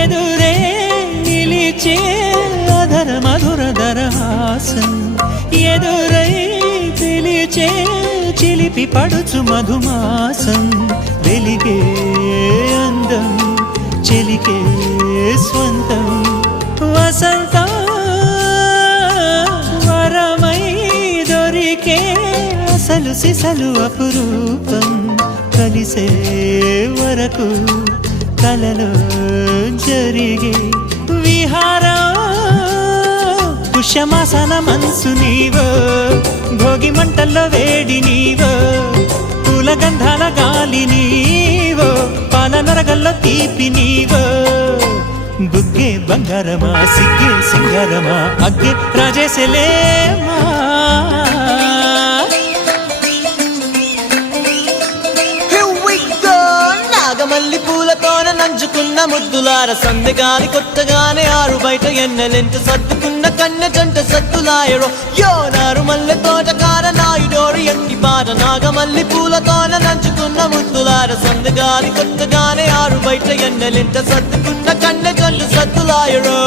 ఎదురే నిలిచే అధర మధుర దరహాసం ఎదురై పిలిచే చిలిపి పడుచు మధుమాసం వెలిగే అందం చెలికే స్వంతం వసంతం వరమై దొరికే అసలు సిసలు అపురూపం కలిసే వరకు కలలో జరిగే విహారం పుష్యమాసన మనసు నీవో భోగి మంటల్లో వేడి నీవో పూల గంధాల గాలి నీవో పాల నరగల్లో తీపి నీవో బుగ్గే బంగారమా సిగ్గే సింగారమా అగ్గే రాజేశలేమా నాగమల్లి పూలతోన నంచుకున్న ముద్దులార సందెగాని కొత్తగానే ఆరు బయట ఎన్నెలెంట సర్దుకున్న కన్నె జంట సత్తులాయరో యో నారు మల్లె తోటకార నాయుడోరు ఎట్టి పాట నాగమల్లి పూలతోన నంచుకున్న ముద్దులార సందెగాని కొత్తగానే ఆరు బయట ఎన్నెలెంట సర్దుకున్న కన్నె జంట సత్తులాయరో